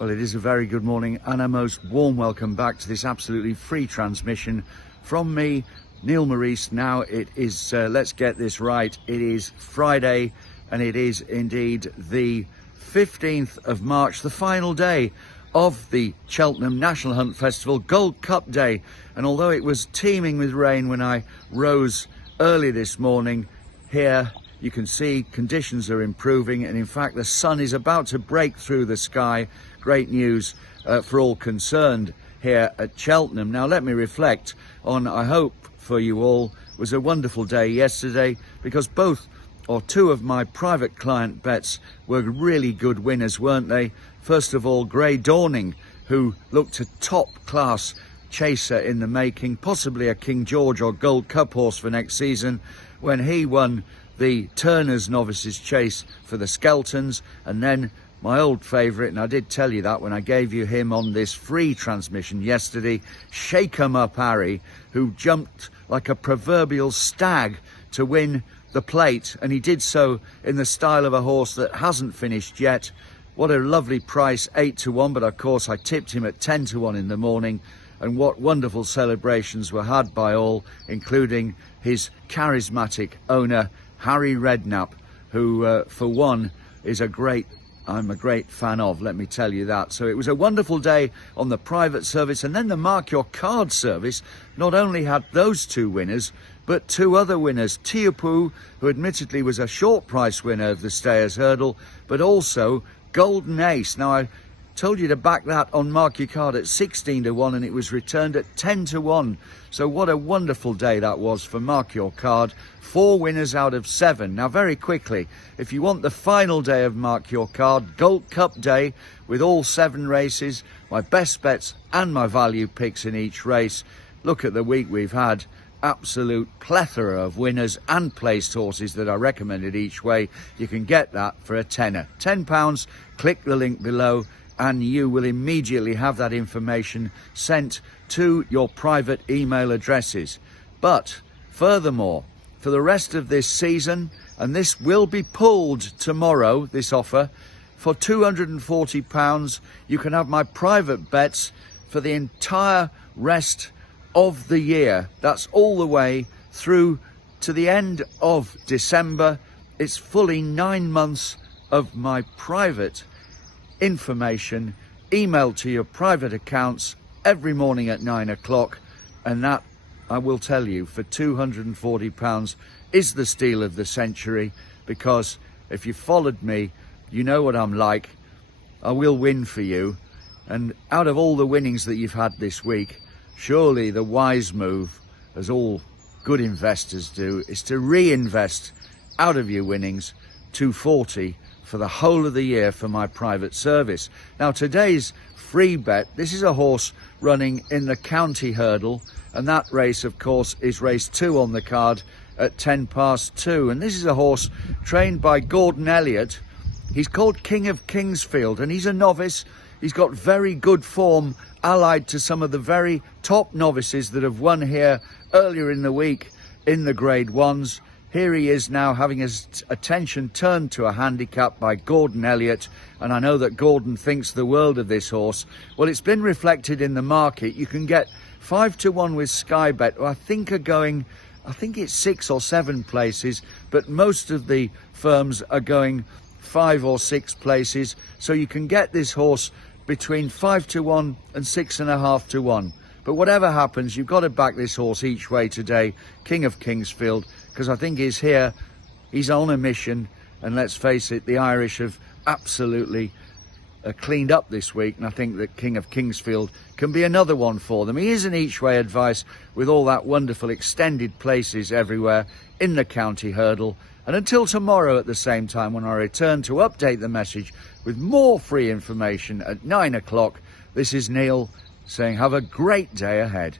Well, it is a very good morning and a most warm welcome back to this absolutely free transmission from me, Neil Morrice. Now it is, let's get this right, it is Friday and it is indeed the 15th of March, the final day of the Cheltenham National Hunt Festival, Gold Cup Day. And although it was teeming with rain when I rose early this morning, here you can see conditions are improving, and in fact the sun is about to break through the sky. Great news for all concerned here at Cheltenham. Now let me reflect on, I hope for you all, was a wonderful day yesterday, because both or two of my private client bets were really good winners, weren't they? First of all, Grey Dawning, who looked a top class chaser in the making, possibly a King George or Gold Cup horse for next season, when he won the Turner's Novices Chase for the Skeltons. And then my old favourite, and I did tell you that when I gave you him on this free transmission yesterday, SHAKEM Up Harry, who jumped like a proverbial stag to win the plate, and he did so in the style of a horse that hasn't finished yet. What a lovely price, 8 to 1, but of course I tipped him at 10 to 1 in the morning, and what wonderful celebrations were had by all, including his charismatic owner, Harry Redknapp, who for one is I'm a great fan of, let me tell you that. So it was a wonderful day on the private service, and then the Mark Your Card service not only had those two winners, but two other winners. TEAHUPOO, who admittedly was a short price winner of the Stayers Hurdle, but also Golden Ace. Now I told you to back that on Mark Your Card at 16 to 1, and it was returned at 10 to 1. So what a wonderful day that was for Mark Your Card. 4 winners out of 7. Now very quickly, if you want the final day of Mark Your Card, Gold Cup Day, with all 7 races, my best bets and my value picks in each race. Look at the week we've had. Absolute plethora of winners and placed horses that I recommended each way. You can get that for a tenner. £10, click the link below, and you will immediately have that information sent to your private email addresses. But furthermore, for the rest of this season, and this will be pulled tomorrow, this offer, for £240, you can have my private bets for the entire rest of the year. That's all the way through to the end of December. It's fully 9 months of my private information emailed to your private accounts every morning at 9 o'clock, and that, I will tell you, for £240 is the steal of the century, because if you followed me, you know what I'm like. I will win for you, and out of all the winnings that you've had this week, surely the wise move, as all good investors do, is to reinvest out of your winnings £240 for the whole of the year for my private service. Now today's free bet, this is a horse running in the County Hurdle, and that race of course is race 2 on the card at 10 past 2, and this is a horse trained by Gordon Elliott. He's called King of Kingsfield, and he's a novice. He's got very good form, allied to some of the very top novices that have won here earlier in the week in the Grade 1s. Here he is now having his attention turned to a handicap by Gordon Elliott, and I know that Gordon thinks the world of this horse. Well, it's been reflected in the market. You can get 5 to 1 with Sky Bet, who I think are going, I think it's 6 or 7 places, but most of the firms are going 5 or 6 places. So you can get this horse between 5 to 1 and 6.5 to 1. But whatever happens, you've got to back this horse each way today, King of Kingsfield, because I think he's here, he's on a mission, and let's face it, the Irish have absolutely cleaned up this week, and I think that King of Kingsfield can be another one for them. He is an each way advice with all that wonderful extended places everywhere in the County Hurdle. And until tomorrow at the same time, when I return to update the message with more free information at 9 o'clock, this is Neil saying have a great day ahead.